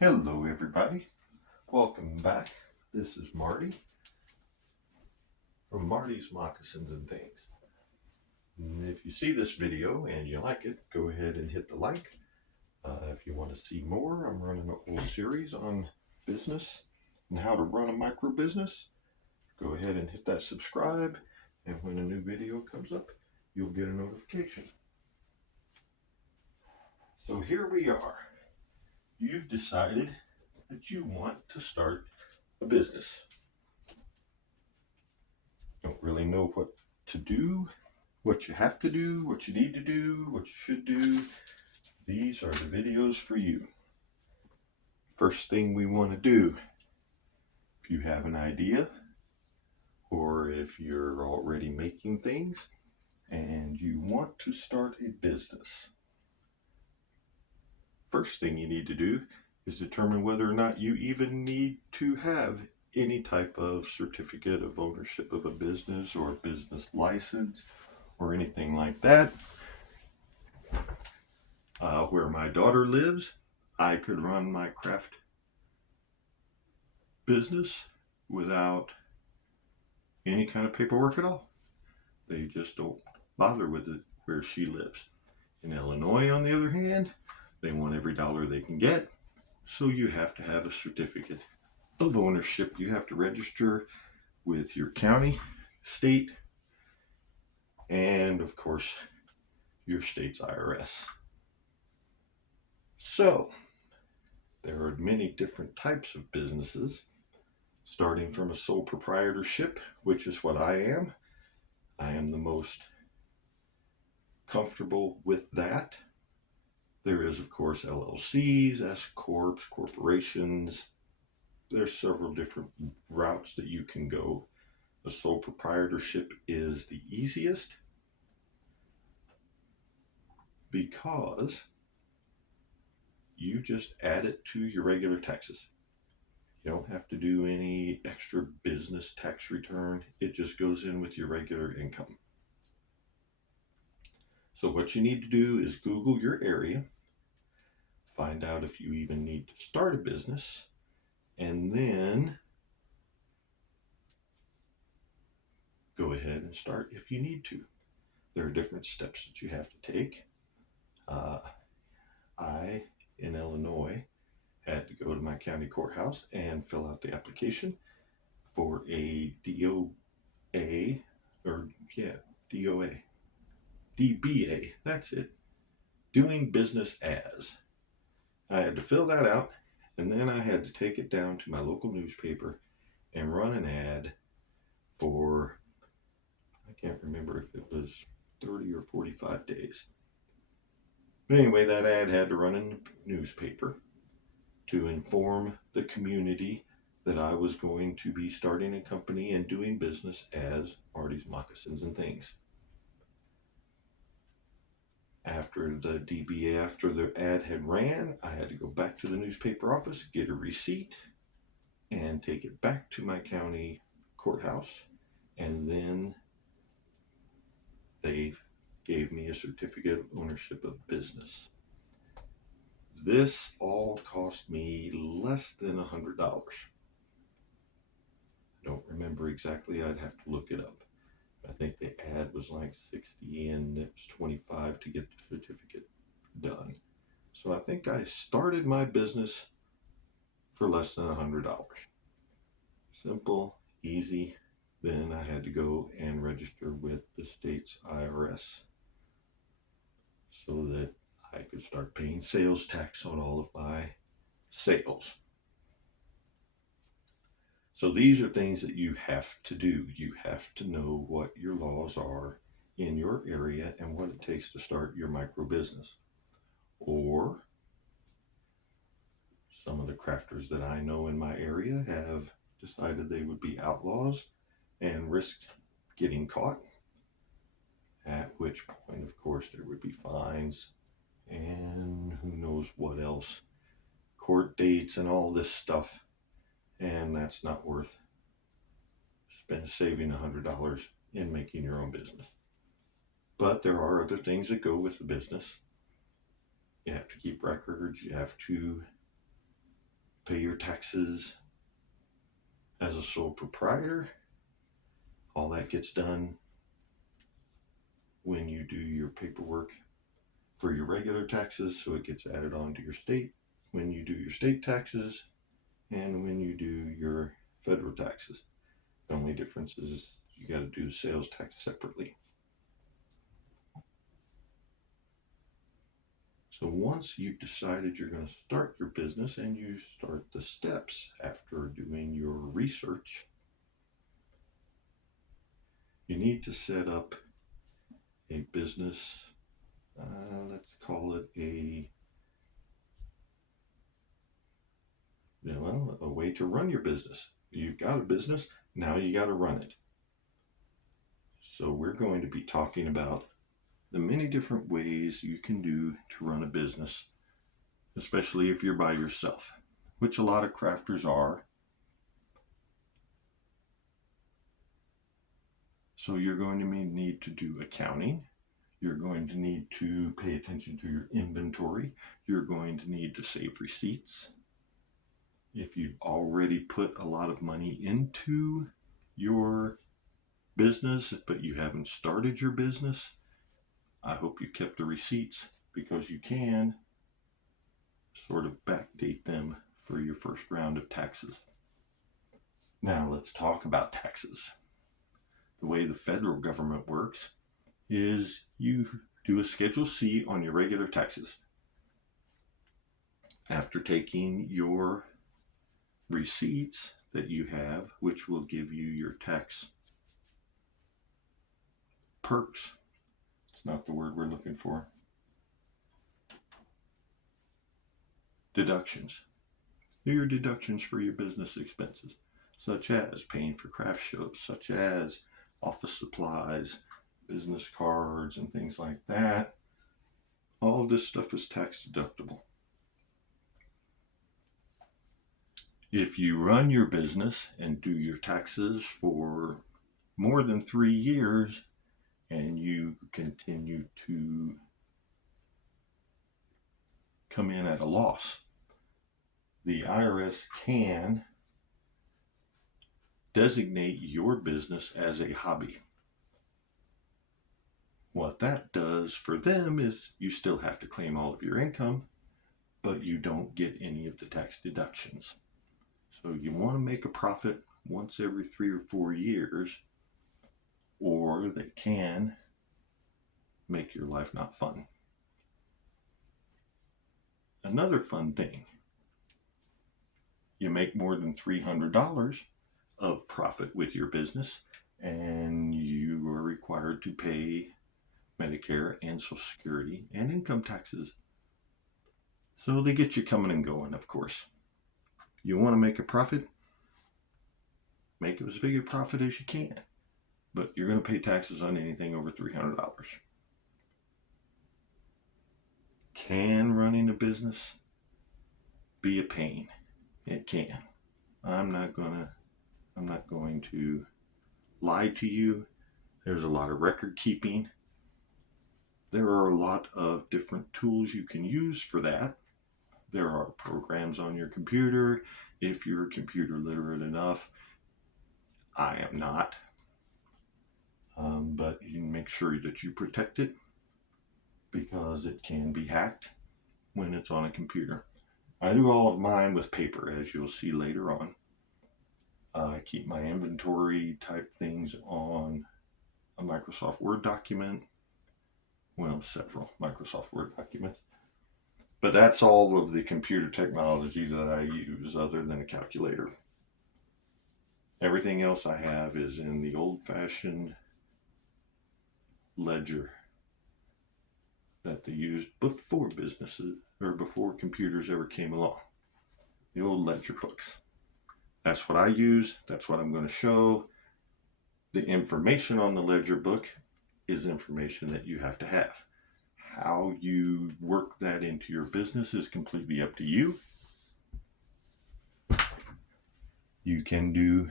Hello everybody, welcome back. This is Marty from Marty's Moccasins and Things. And if you see this video and you like it, go ahead and hit the like. If you want to see more, I'm running a whole series on business and how to run a micro business. Go ahead and hit that subscribe, and when a new video comes up, you'll get a notification. So here we are. You've decided that you want to start a business. Don't really know what to do, what you have to do, what you need to do, what you should do. These are the videos for you. First thing we want to do, if you have an idea or if you're already making things and you want to start a business, first thing you need to do is determine whether or not you even need to have any type of certificate of ownership of a business or a business license or anything like that. Where my daughter lives, I could run my craft business without any kind of paperwork at all. They just don't bother with it where she lives. In Illinois, on the other hand, they want every dollar they can get, so you have to have a certificate of ownership. You have to register with your county, state, and of course, your state's IRS. So, there are many different types of businesses, starting from a sole proprietorship, which is what I am. I am the most comfortable with that. There is, of course, LLCs, S Corps, corporations. There's several different routes that you can go. The sole proprietorship is the easiest because you just add it to your regular taxes. You don't have to do any extra business tax return. It just goes in with your regular income. So what you need to do is Google your area, find out if you even need to start a business, and then go ahead and start if you need to. There are different steps that you have to take. I, in Illinois, had to go to my county courthouse and fill out the application for a DOA, DBA, that's it, doing business as. I had to fill that out, and then I had to take it down to my local newspaper and run an ad for, I can't remember if it was 30 or 45 days. But anyway, that ad had to run in the newspaper to inform the community that I was going to be starting a company and doing business as Marty's Moccasins and Things. After the ad had ran, I had to go back to the newspaper office, get a receipt, and take it back to my county courthouse. And then they gave me a certificate of ownership of business. This all cost me less than $100. I don't remember exactly. I'd have to look it up. I think the ad was like 60 and it was 25 to get the certificate done. So I think I started my business for less than $100. Simple, easy. Then I had to go and register with the state's IRS so that I could start paying sales tax on all of my sales. So these are things that you have to do. You have to know what your laws are in your area and what it takes to start your micro business. Or some of the crafters that I know in my area have decided they would be outlaws and risked getting caught, at which point, of course, there would be fines and who knows what else, court dates and all this stuff, and that's not worth saving $100 in making your own business. But there are other things that go with the business. You have to keep records, you have to pay your taxes as a sole proprietor. All that gets done when you do your paperwork for your regular taxes, so it gets added on to your state when you do your state taxes and when you do your federal taxes. The only difference is you got to do the sales tax separately. So once you've decided you're going to start your business and you start the steps after doing your research, you need to set up a business, let's call it a way to run your business. You've got a business, now you got to run it. So we're going to be talking about the many different ways you can do to run a business, especially if you're by yourself, which a lot of crafters are. So you're going to need to do accounting. You're going to need to pay attention to your inventory. You're going to need to save receipts. If you've already put a lot of money into your business, but you haven't started your business, I hope you kept the receipts, because you can sort of backdate them for your first round of taxes. Now let's talk about taxes. The way the federal government works is you do a Schedule C on your regular taxes. After taking your receipts that you have, which will give you your tax perks, it's not the word we're looking for, deductions. Do your deductions for your business expenses, such as paying for craft shows, such as office supplies, business cards, and things like that. All of this stuff is tax deductible. If you run your business and do your taxes for more than 3 years and you continue to come in at a loss, the IRS can designate your business as a hobby. What that does for them is you still have to claim all of your income, but you don't get any of the tax deductions. So you want to make a profit once every 3 or 4 years, or they can make your life not fun. Another fun thing, you make more than $300 of profit with your business, and you are required to pay Medicare and Social Security and income taxes. So they get you coming and going, of course. You want to make a profit? Make it as big a profit as you can. But you're going to pay taxes on anything over $300. Can running a business be a pain? It can. I'm not going to lie to you. There's a lot of record keeping. There are a lot of different tools you can use for that. There are programs on your computer, if you're computer literate enough. I am not. But you can make sure that you protect it, because it can be hacked when it's on a computer. I do all of mine with paper, as you'll see later on. I keep my inventory type things on a Microsoft Word document. Well, several Microsoft Word documents. But that's all of the computer technology that I use, other than a calculator. Everything else I have is in the old-fashioned ledger that they used before businesses, or before computers ever came along. The old ledger books. That's what I use. That's what I'm going to show. The information on the ledger book is information that you have to have. How you work that into your business is completely up to you. You can do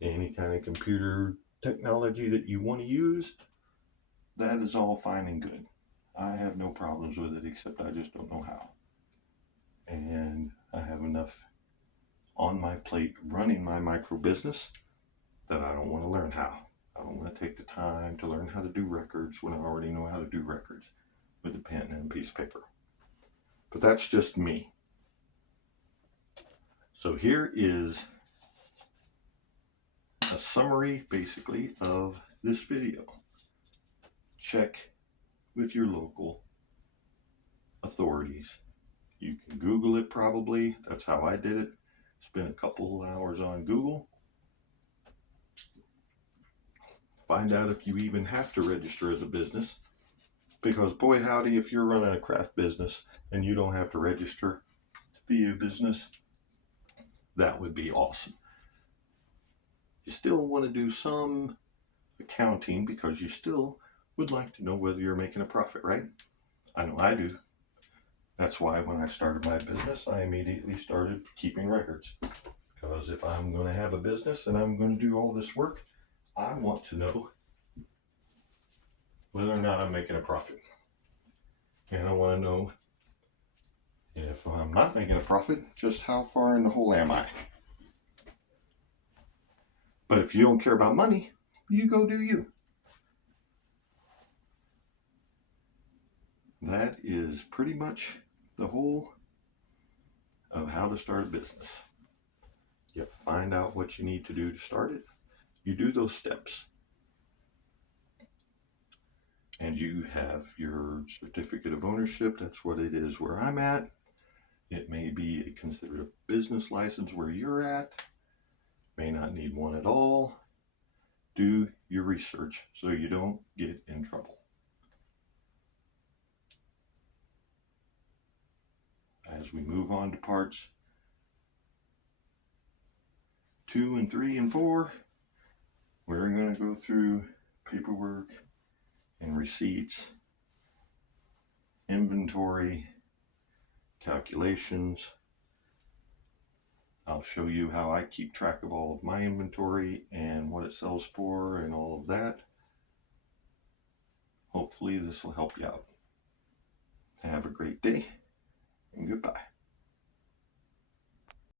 any kind of computer technology that you want to use. That is all fine and good. I have no problems with it, except I just don't know how. And I enough on my plate running my micro business that I don't want to learn how. I don't want to take the time to learn how to do records when I already know how to do records with a pen and a piece of paper. But that's just me. So here is a summary, basically, of this video. Check with your local authorities. You can Google it probably. That's how I did it. Spent a couple hours on Google. Find out if you even have to register as a business. Because boy howdy, if you're running a craft business and you don't have to register to be a business, that would be awesome. You still want to do some accounting because you still would like to know whether you're making a profit, right? I know I do. That's why when I started my business, I immediately started keeping records. Because if I'm going to have a business and I'm going to do all this work, I want to know whether or not I'm making a profit. And I want to know if I'm not making a profit, just how far in the hole am I? But if you don't care about money, you go do you. That is pretty much the whole of how to start a business. You find out what you need to do to start it. You do those steps. And you have your certificate of ownership. That's what it is where I'm at. It may be considered a business license where you're at. May not need one at all. Do your research so you don't get in trouble. As we move on to parts 2 and 3 and 4, we're going to go through paperwork and receipts, inventory, calculations. I'll show you how I keep track of all of my inventory and what it sells for and all of that. Hopefully this will help you out. Have a great day and goodbye.